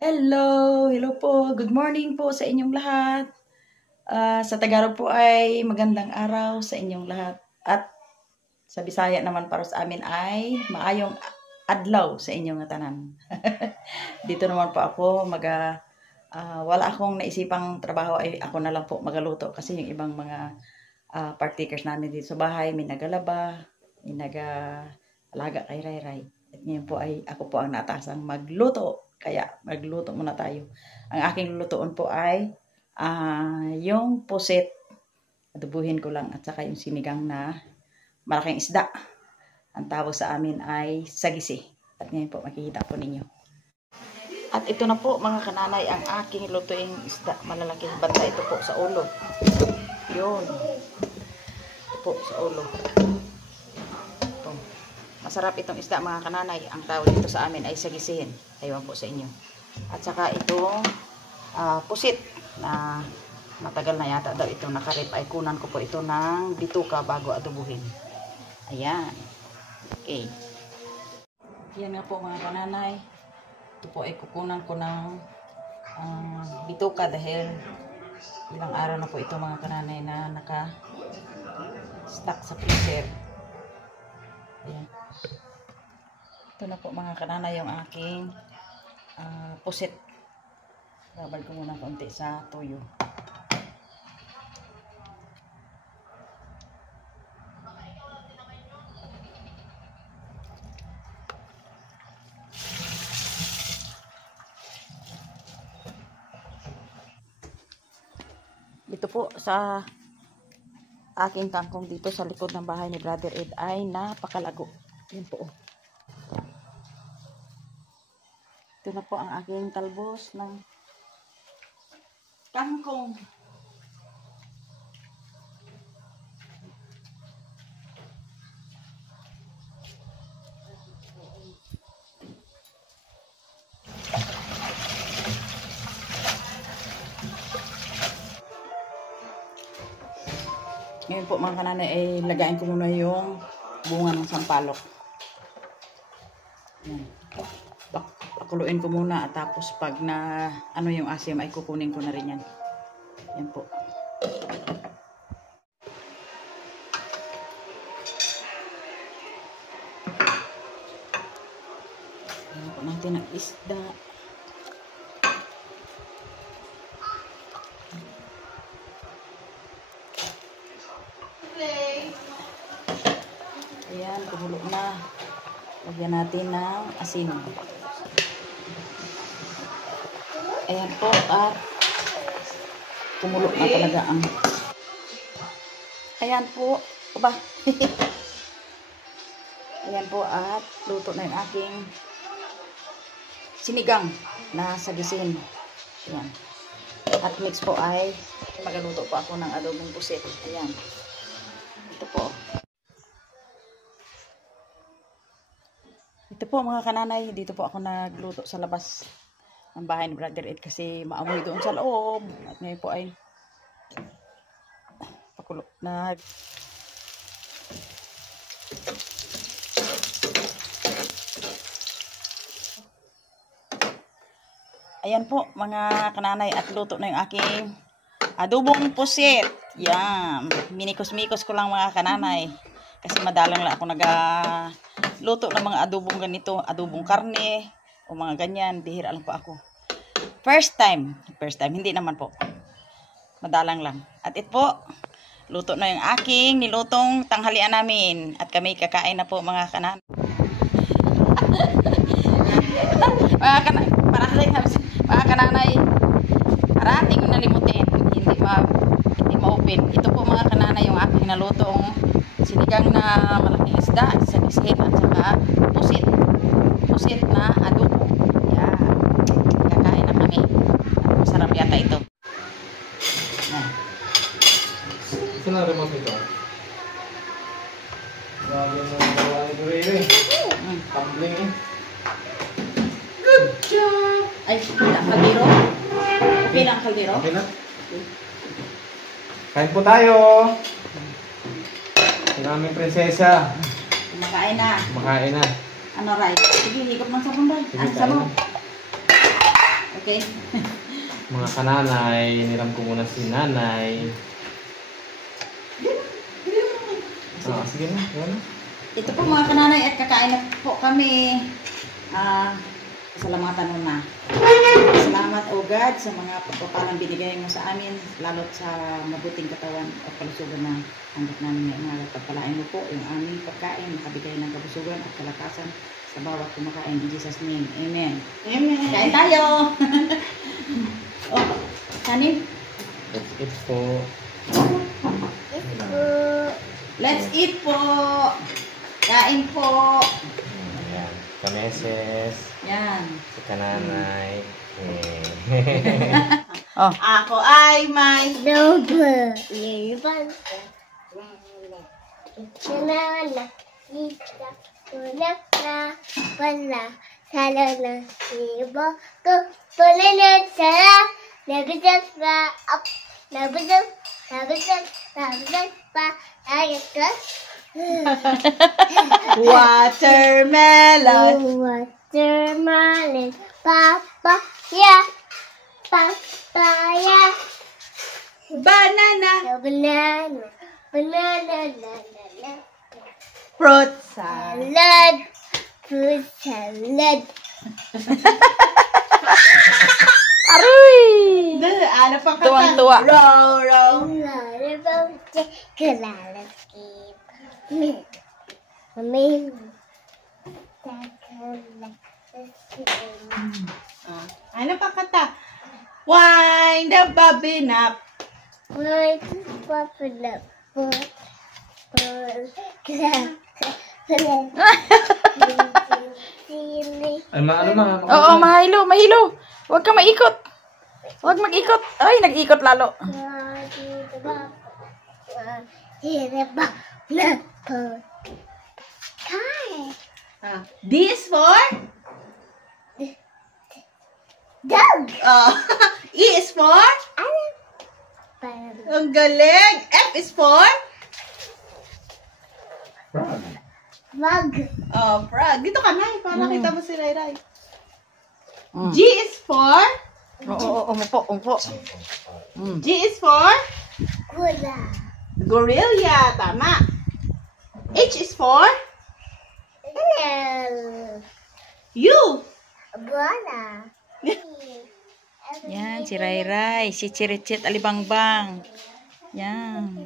Hello po. Good morning po sa inyong lahat. Sa Tagalog po ay magandang araw sa inyong lahat. At sa Bisaya naman para sa amin ay maayong adlaw sa inyong tanan. Dito naman po ako wala akong naisipang trabaho ay ako na lang po magaluto kasi yung ibang mga partakers namin dito sa bahay may nagalaba, may nag-alaga kay Ray. At ngayon po ay ako po ang natasang magluto. Kaya magluto muna tayo. Ang aking lulutuin po ay yung pusit. Adobuhin ko lang at saka yung sinigang na malaking isda. Ang tawag sa amin ay sagisi. At ngayon po makikita po ninyo. At ito na po mga kananay ang aking lutuing isda. Malalaking banta ito po sa ulo. Yun. Ito po sa ulo. Ito. Masarap itong isda mga kananay. Ang tawag dito sa amin ay sagisihin. Aywan po sa inyo. At saka itong pusit na matagal na yata daw itong nakarip ay kunan ko po ito ng bituka bago adobuhin. Ayan. Okay. Yan nga po mga kananay. Ito po ay kukunan ko ng bituka dahil ilang araw na po ito mga kananay na naka-stuck sa freezer. Ayan. Ito na po mga kananay yung aking pusit. Babad ko muna konti sa tuyo. Dito po sa aking kangkong dito sa likod ng bahay ni Brother Ed ay napakalago. Yan po. Ito na po ang aking talbos ng kangkong. Ngayon po mga kananay ay lagayin ko muna yung bunga ng sampalok. Yan. Pakuluin ko muna at tapos pag na ano yung asim ay kukunin ko na rin yan. Yan po. Yan po natin ang isda. Ayan, kumulo na. Lagyan natin ng asin. Ayan po at kumulo na talaga ang ayan po. Aba. Ayan po at luto na yung aking sinigang na sagisin. Ayan. At next po ay magaluto po ako ng adobong pusit. Ayan. Ito po. Ito po mga kananay, dito po ako nagluto sa labas ng bahay ni Brother Ed kasi maamoy doon sa loob. At ngayon po ay pakulo na. Ayan po mga kananay at luto na yung aking adobong pusit. Yan. Minikos-mikos ko lang mga kananay. Kasi madalang lang ako luto ng mga adobong ganito. Adobong karne o mga ganyan. Bihira lang po ako. First time. Hindi naman po. Madalang lang. At ito po, luto na yung aking nilutong tanghalian namin. At kami kakain na po mga kananay. Mga kananay, parating nalimutin. Hindi ma-open. Ito po mga kananay yung aking nalutong sinigang na malaking isda, sagisihin at saka pusit. Pusit na adobo. Yan. Kakain na kami. Masarap yata ito. Yan. Ito na remote ito. Grabe mo mga durere. Tumbling eh. Good job! Ay, ang kaldero? Okay lang ang kaldero? Okay na. Kain po tayo. Ito na aming prinsesa. Kumakain na. Kumakain na. Ano, Ray? Sige, higop ng sabon, Ray. Sige, Ano kain sabon? na. Okay. Mga kananay, niram ko muna si nanay. Sige na, gano'n. Ito po mga kananay at kakain na po kami. Salamatan mo na. Salamat o God sa mga pagpapalang binigay mo sa amin, lalo sa mabuting katawan at kalusugan na hanggat namin ngayon. Pagpalain mo po yung aming pagkain, makabigay ng kalusugan at kalakasan sa bawat kumakain. In Jesus' name, amen. Amen. Kain tayo! Oh, kanin? Let's eat po. Let's eat po! Kain po! Ayan. Kameses. Yan. Si kananay. Oh. Ako ay may Double. Liban. Sinala. Kita. Tulak na. Wala. Salo na. Libo. Ko. Pula na. Sala. Nabisag pa. Up. Nabisag. Nabisag. Nabisag pa. Ayos ka. watermelon. Watermelon. Papaya. Papaya. Banana. Banana. Banana. Banana. Fruit salad. Salad. Fruit salad. Aroy! Ano pa kata? Tuwang-tuwa. Row, row. Ano pa kata? Wind the bobbin up. Ay, ano na? Oo, mahilo, mahilo. Huwag ka maikot. Huwag mag-ikot. Ay, nag-ikot lalo. D is for? Dog. E is for? Ang galing. F is for? Frog. Frog. Dito ka na. Para kita mo si Ray. Mm. G is for? Oo, umupo. G is for? Gula. Gorilla. Tama. H is for? U. Bola. Yan, si Ray Ray, si Chiritchit Alibangbang. Yan.